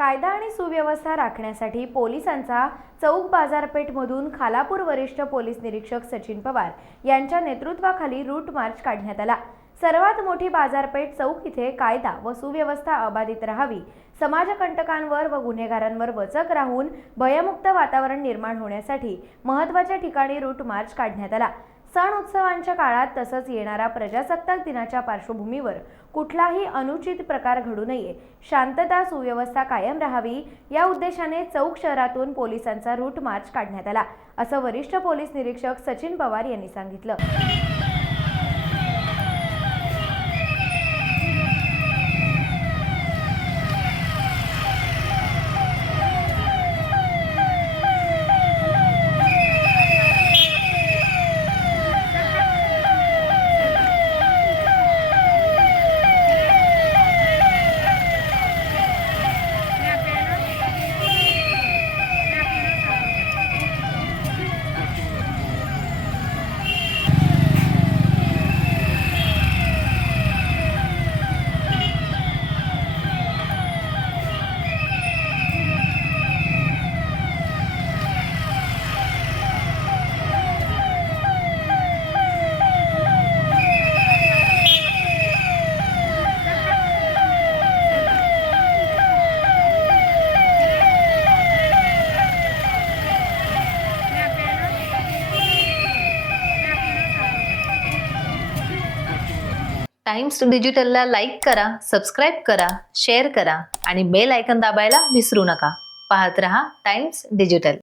कायदा आणि सुव्यवस्था राखण्यासाठी पोलिसांचा चौक बाजारपेठमधून खालापूर वरिष्ठ पोलीस निरीक्षक सचिन पवार यांच्या नेतृत्वाखाली रूट मार्च काढण्यात आला। सर्वात मोठी बाजारपेठ चौक इथे कायदा व सुव्यवस्था अबाधित राहावी, समाजकंटकांवर व गुन्हेगारांवर वचक राहून भयमुक्त वातावरण निर्माण होण्यासाठी महत्त्वाच्या ठिकाणी रूट मार्च काढण्यात आला। सण उत्सवांच्या काळात तसंच येणारा प्रजासत्ताक दिनाच्या पार्श्वभूमीवर कुठलाही अनुचित प्रकार घडू नये, शांतता सुव्यवस्था कायम राहावी या उद्देशाने चौक शहरातून पोलिसांचा रूट मार्च काढण्यात आला, असं वरिष्ठ पोलीस निरीक्षक सचिन पवार यांनी सांगितलं। टाइम्स डिजिटलला लाईक करा, सबस्क्राईब करा, शेअर करा आणि बेल आयकॉन दाबायला विसरू नका। पाहत रहा टाइम्स डिजिटल।